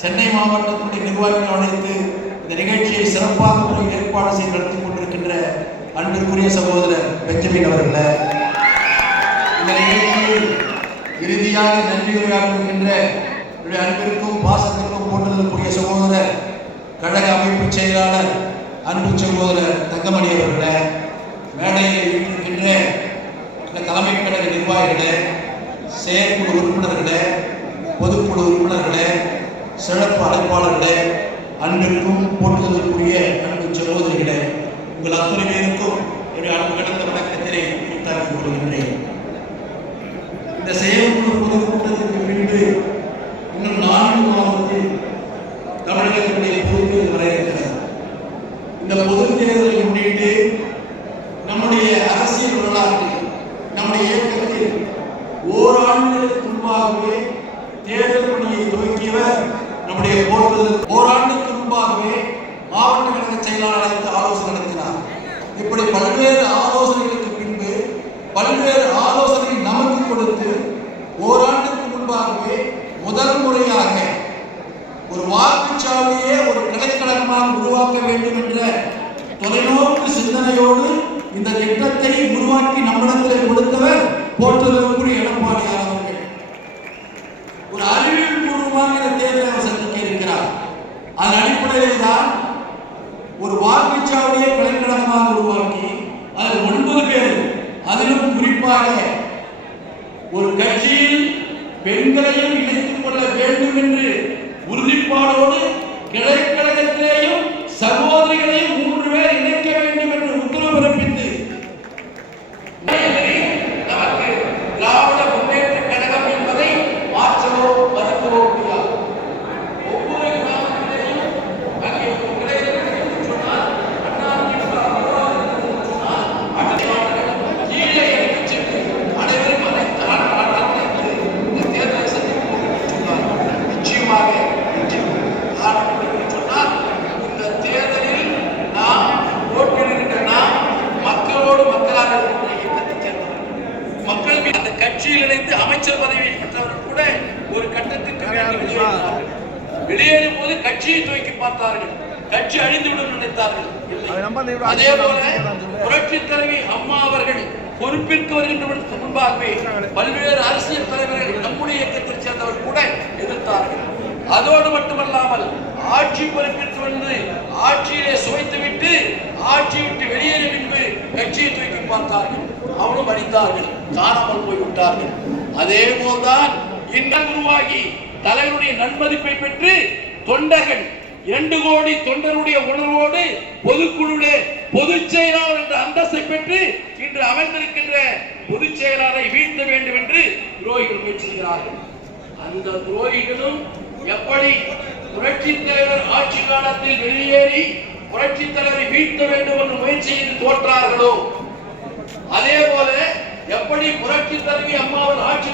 சென்னை மாவட்டத்தினுடைய நிர்வாகிகளை அழைத்து இந்த நிகழ்ச்சியை சிறப்பாக முறையில் ஏற்பாடு செய்து நடத்தி கொண்டிருக்கின்ற அன்பிற்குரிய சகோதரர் பெஞ்சமின் அவர்களே இந்த நிகழ்ச்சியில் இறுதியாக நன்றி உரையாற்றுகின்ற அன்பிற்கும் பாசத்திற்கும் போன்றதற்குரிய சகோதரர் கழக அமைப்பு செயலாளர் அன்பு சகோதரர் தங்கமணி அவர்கள மேடையில் இருக்கின்ற தலைமை கழக நிர்வாகிகளே செயற்குழு உறுப்பினர்களே உறுப்பினர்களே சிறப்பு அழைப்பாளர்களே அன்பிற்கும் போற்றுதலுக்குரிய அன்பு சகோதரிகளே உங்கள் அத்தனை பேருக்கும் என்னுடைய அன்பு கடந்த வணக்கத்திலே கூட்டாக்கிக் கொள்கின்றேன் இந்த செயற்குழு பொதுக்கூட்டத்திற்கு பின்பு இன்னும் நான்கு மாதத்தில் தமிழகத்தினுடைய பொதுத்தேர்தல் வர இருக்கிறது. இந்த பொதுத் தேர்தலை முன்னிட்டு நம்முடைய அரசியல் வரலாற்றில் நம்முடைய இயக்கத்தில் ஓராண்டுகளுக்கு முன்பாகவே தேர்தல் பணியை துவக்கியவர் நம்முடைய போற்றுதல் ஓராண்டுக்கு முன்பாகவே மாவட்ட கழக செயலாளர் அழைத்து ஆலோசனை நடத்தினார். இப்படி பல்வேறு ஆலோசனைகளுக்கு பின்பு பல்வேறு ஆலோசனை நமக்கு கொடுத்து ஓராண்டுக்கு முன்பாகவே முதல் முறையாக ஒரு வாக்குச்சாவடியே ஒரு கலைக்கழகமாக உருவாக்க வேண்டும் என்ற தொலைநோக்கு சிந்தனையோடு இந்த திட்டத்தை உருவாக்கி நம்மிடத்தில் கொடுத்தவர் போற்றுதலுக்குரிய எடப்பாடியார் அவர்கள் ஒரு அறிவு அதன் அடிப்படையில் தான் ஒரு வாக்குச்சாவடியை கலைக்கழகமாக உருவாக்கி அதில் ஒன்பது பேர் அதிலும் குறிப்பாக ஒரு கட்சியில் பெண்களையும் இணைத்துக் கொள்ள வேண்டும் என்று உறுதிப்பாடோடு கிளைக்கழகத்திலேயும் சகோதரிகளையும் மூன்று பேர் இணைக்க கட்சியை துவக்கி பார்த்தார்கள். கட்சி அழிந்துவிடும் நினைத்தார்கள். அது போல. புரட்சி தலைவி அம்மா அவர்கள் பொறுப்பிற்கு வருகின்றவர்களுக்கு முன்பாகவே பல்வேறு அரசியல் தலைவர்கள் நம்முடைய இயக்கத்தைச் சேர்ந்தவர் கூட எதிர்த்தார்கள். அதோடு மட்டுமல்லாமல் ஆட்சி பொறுப்பிற்கு வந்து ஆட்சியிலே சுவைத்துவிட்டு ஆட்சி விட்டு வெளியேறிய பின்பு கட்சியை தூக்கி பார்த்தார்கள். அவனும் அடித்தார்கள். காணாமல் போய்விட்டார்கள். அதே போல்தான் இன்னும் உருவாகி தலைவருடைய நன்மதிப்பை பெற்று தொண்டர்கள் இரண்டு கோடி தொண்டருடைய உணர்வோடு பொதுக்குழுவிலே பொதுச் செயலாளர் என்ற அந்தஸ்தை பெற்று இன்று அமைந்திருக்கின்ற பொதுச் செயலாளரை வீழ்த்த வேண்டும் என்று துரோகிகள் முயற்சிக்கிறார்கள். அந்த துரோகிகளும் எப்படி புரட்சி தலைவர் ஆட்சி காலத்தில் வெளியேறி புரட்சி தலைவரை வீழ்த்த வேண்டும் என்று முயற்சியில் தோற்றார்களோ? அதே போல எப்படி புரட்சி தலைவி அம்மாவின் ஆட்சி